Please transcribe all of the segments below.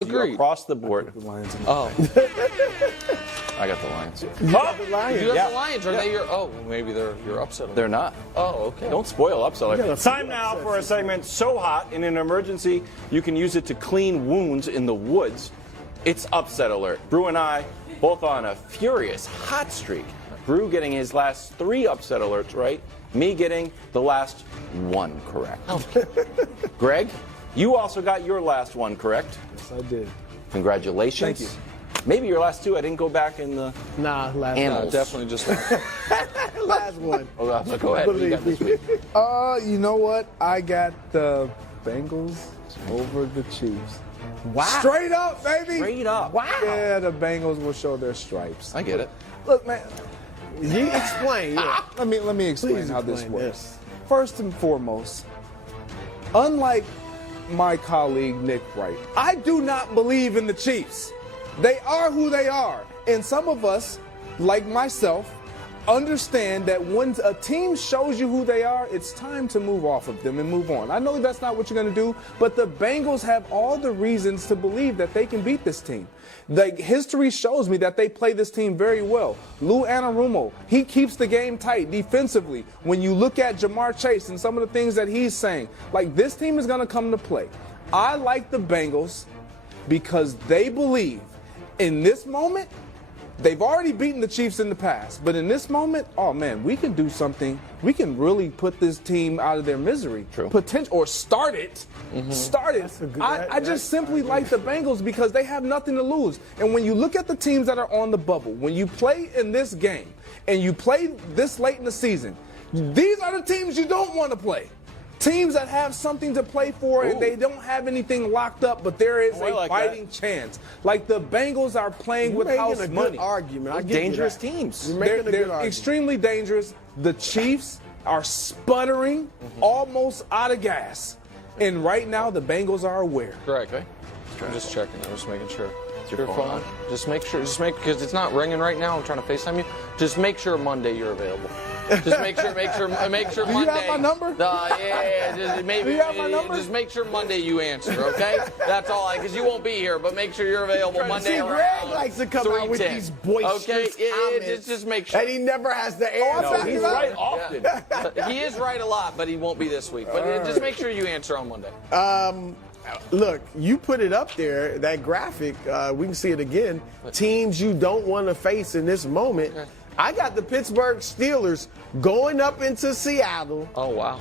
Agreed. Across the board. The Lions in Oh. I got the Lions. You got the Lions. You got the Lions. Are they your? Oh, maybe they're your upset. They're not. Oh, okay. Don't spoil upset. Yeah, Time now for a segment so hot in an emergency you can use it to clean wounds in the woods. It's Upset Alert. Brew and I both on a furious hot streak. Brew getting his last 3 upset alerts right. Me getting the last 1 correct. Greg, you also got your last 1 correct. Yes, I did. Congratulations. Thank you. Maybe your last 2. I didn't go back in the Nah, last annals. Definitely just. last one. Oh, go ahead. What do you got this week? You know what? I got the Bengals over the Chiefs. Wow. Straight up, baby. Straight up. Wow. Yeah, the Bengals will show their stripes. I get it. Look, man. You explain. Yeah. Let me explain Please how this explain works. this. First and foremost, unlike my colleague Nick Wright, I do not believe in the Chiefs. They are who they are. And some of us, like myself, understand that when a team shows you who they are, it's time to move off of them and move on. I know that's not what you're going to do, but the Bengals have all the reasons to believe that they can beat this team. The history shows me that they play this team very well. Lou Anarumo, he keeps the game tight defensively. When you look at Jamar Chase and some of the things that he's saying, like, this team is going to come to play. I like the Bengals because they believe in this moment. They've already beaten the Chiefs in the past, but in this moment, oh man, we can do something. We can really put this team out of their misery. True. Or start it. Start it. I just simply like the Bengals because they have nothing to lose. And when you look at the teams that are on the bubble, when you play in this game and you play this late in the season, these are the teams you don't want to play. Teams that have something to play for and they don't have anything locked up, but there is a fighting chance. Like the Bengals are playing with house money. Good argument. I get Dangerous that. teams. You're making a good They're argument. extremely dangerous. The Chiefs are sputtering, almost out of gas. And right now, the Bengals are aware. Correct. I'm just checking. I'm just making sure. Is your phone on? Just make sure. Because it's not ringing right now. I'm trying to FaceTime you. Just make sure Monday you're available. Just make sure Monday. Do you have my number? Just maybe. Do you have my number? Just make sure Monday you answer, okay? That's all. Because you won't be here, but make sure you're available Monday. See, Greg likes to come out with 3:10. these boisterous comments, just make sure. and he never has the answer. No, He's right often. He is right a lot, but he won't be this week. But just make sure you answer on Monday. Look, you put it up there, that graphic, we can see it again. Teams you don't want to face in this moment. I got the Pittsburgh Steelers going up into Seattle, Oh, wow.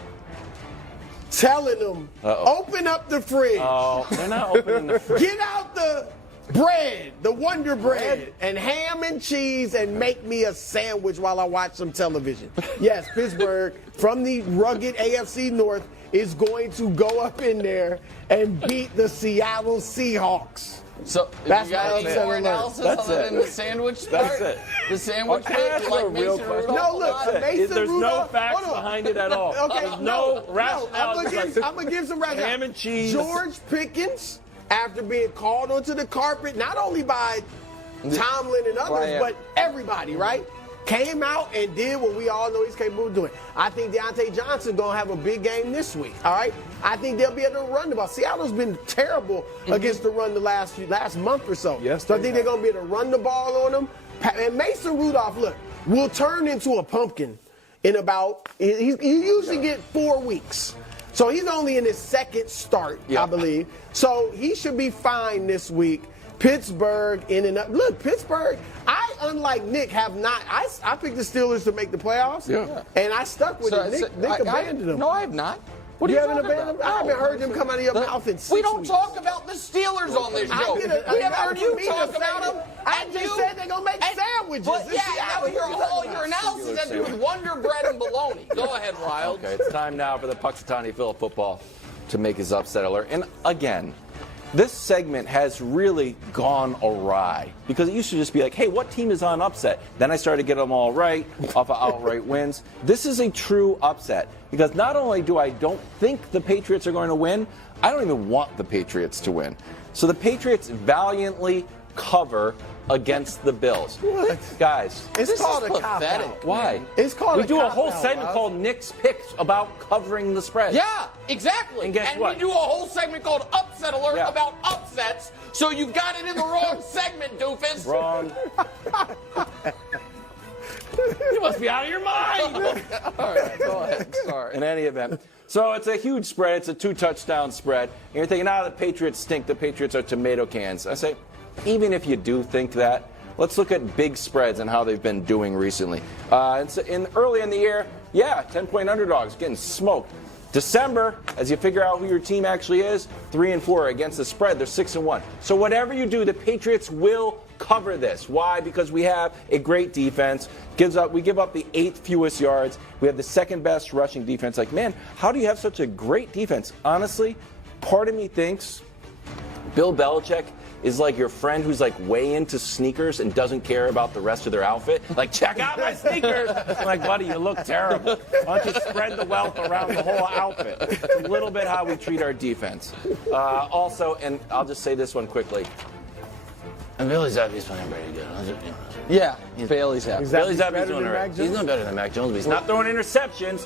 telling them, open up the fridge, Oh, they're not opening the fridge. get out the bread, the Wonder Bread, and ham and cheese, and make me a sandwich while I watch some television. Yes, Pittsburgh, from the rugged AFC North, is going to go up in there and beat the Seattle Seahawks. So, That's you got my any upset more alert. analysis That's other it. than the sandwich part? That's it. The sandwich Okay, part? that's You like a real Mason question. Rudolph No, a look, lot? Mason There's no Rudolph. facts Hold on. behind it at all. Okay, There's no rationale. I'm gonna give some rationale. Ham and cheese. George Pickens, after being called onto the carpet, not only by Tomlin and others, but everybody, right? Came out and did what we all know he's capable of doing. I think Deontay Johnson gonna have a big game this week. All right, I think they'll be able to run the ball. Seattle's been terrible against the run the last month or so. Yes, so I they think they're gonna be able to run the ball on them. And Mason Rudolph, look, will turn into a pumpkin in about. He usually get 4 weeks. So he's only in his second start, I believe. So he should be fine this week. Pittsburgh in and up. Look, Pittsburgh, unlike Nick, have not. I picked the Steelers to make the playoffs. Yeah. And I stuck with it. Nick abandoned them. No, I have not. What You are you haven't talking abandoned about? them? I haven't heard them come out of your mouth in 6 We don't weeks. talk about the Steelers on this show. We haven't heard you talk about them. I just said they're going to make sandwiches. But your analysis has to do with Wonder Bread and bologna. Go ahead, Wild. Okay, it's time now for the Puxatawny Philip football to make his upset alert. And again, this segment has really gone awry because it used to just be like, hey, what team is on upset? Then I started to get them all right off of outright wins. This is a true upset because not only do I don't think the Patriots are going to win, I don't even want the Patriots to win. So the Patriots valiantly cover against the Bills. What? Guys, It's This called is a cop pathetic. out. why? It's called We a do a cop whole out, segment Wild. called Nick's Picks about covering the spread. Yeah, exactly. And guess what? we do a whole segment called Upset Alert Yeah. about upsets. So you've got it in the wrong segment, doofus. Wrong. You must be out of your mind. All right, go ahead. Sorry. In any event. So it's a huge spread. It's a 2-touchdown spread. And you're thinking, the Patriots stink. The Patriots are tomato cans. I say, even if you do think that, let's look at big spreads and how they've been doing recently. Early in the year, 10-point underdogs getting smoked. December, as you figure out who your team actually is, 3-4 against the spread. They're 6-1. So whatever you do, the Patriots will cover this. Why? Because we have a great defense. We give up the 8th fewest yards. We have the 2nd best rushing defense. Like, man, how do you have such a great defense? Honestly, part of me thinks Bill Belichick is like your friend who's like way into sneakers and doesn't care about the rest of their outfit. Like, check out my sneakers. I'm like, buddy, you look terrible. Why don't you spread the wealth around the whole outfit? It's a little bit how we treat our defense. Also, and I'll just say this one quickly. And Billy Zappe's playing pretty good. Yeah, Bailey's happy. Billy Zappe's Zappe's better doing than all right. Mac Jones? He's not better than Mac Jones, but he's not throwing interceptions,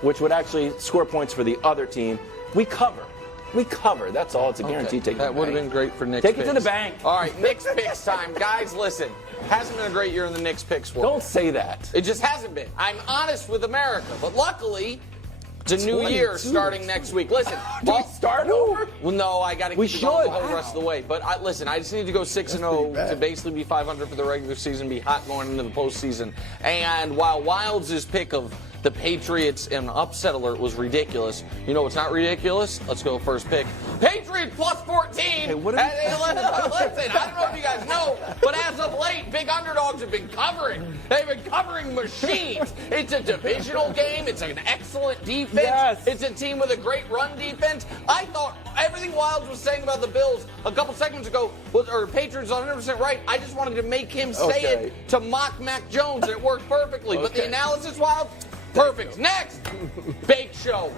which would actually score points for the other team. We cover. We cover. That's all. It's a guarantee. Take it to That the would have bank. been great for Nick's Take picks. it to the bank. All right, Nick's picks time. Guys, listen. Hasn't been a great year in the Nick's picks world. Don't say that. It just hasn't been. I'm honest with America. But luckily, it's a new year starting next week. Listen. Do we start over? Well, no, I got to We keep it going the should. whole rest of the way. But listen, I just need to go 6-0 to basically be 500 for the regular season, be hot going into the postseason. And while Wilds' pick of the Patriots in upset alert was ridiculous, you know what's not ridiculous? Let's go first pick. Patriots plus 14. Hey, what Listen, I don't know if you guys know, but as of late, big underdogs have been covering. They've been covering machines. It's a divisional game. It's an excellent defense. Yes. It's a team with a great run defense. I thought everything Wilds was saying about the Bills a couple segments ago, or Patriots 100% right. I just wanted to make him say it to mock Mac Jones, and it worked perfectly. But the analysis, Wild, perfect. Next, Bake Show.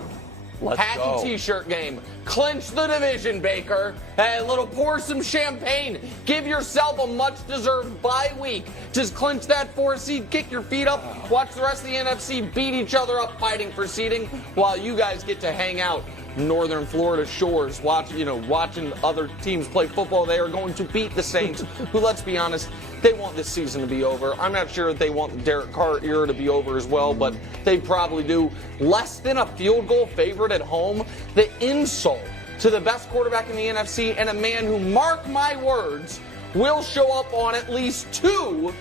Hat and T-shirt game. Clinch the division, Baker. Hey, pour some champagne. Give yourself a much-deserved bye week. Just clinch that 4 seed, kick your feet up, watch the rest of the NFC beat each other up fighting for seeding while you guys get to hang out northern Florida shores, watching other teams play football. They are going to beat the Saints, who, let's be honest, they want this season to be over. I'm not sure if they want the Derek Carr era to be over as well, but they probably do. Less than a field goal favorite at home. The insult to the best quarterback in the NFC and a man who, mark my words, will show up on at least 2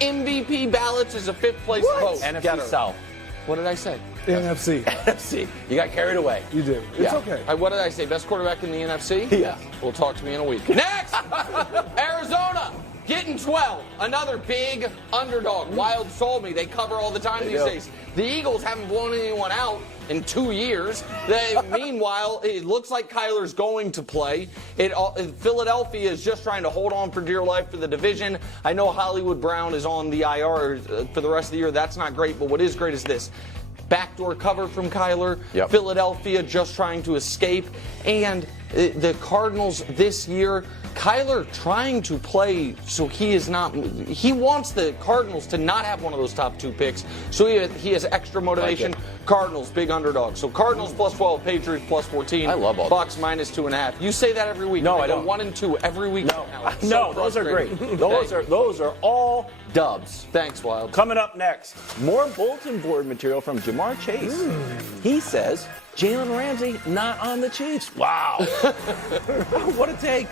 MVP ballots as a 5th place vote. NFC South. What did I say? NFC. NFC. You got carried away. You did. It's Yeah. okay. What did I say? Best quarterback in the NFC? Yeah. We'll talk to me in a week. Next, Arizona getting 12. Another big underdog. Wild told me they cover all the time these days. The Eagles haven't blown anyone out in 2 years. Meanwhile, it looks like Kyler's going to play. Philadelphia is just trying to hold on for dear life for the division. I know Hollywood Brown is on the IR for the rest of the year. That's not great, but what is great is this. Backdoor cover from Kyler. Yep. Philadelphia just trying to escape. And the Cardinals this year, Kyler trying to play so he wants the Cardinals to not have one of those top 2 picks. So he has extra motivation. Cardinals, big underdog. So Cardinals plus 12, Patriots plus 14. I love all Bucks minus 2.5. You say that every week. No, I don't. 1 and 2 every week. No, those are great. Those are all dubs. Thanks, Wild. Coming up next, more bulletin board material from Jamar Chase. He says Jalen Ramsey not on the Chiefs. Wow. What a take.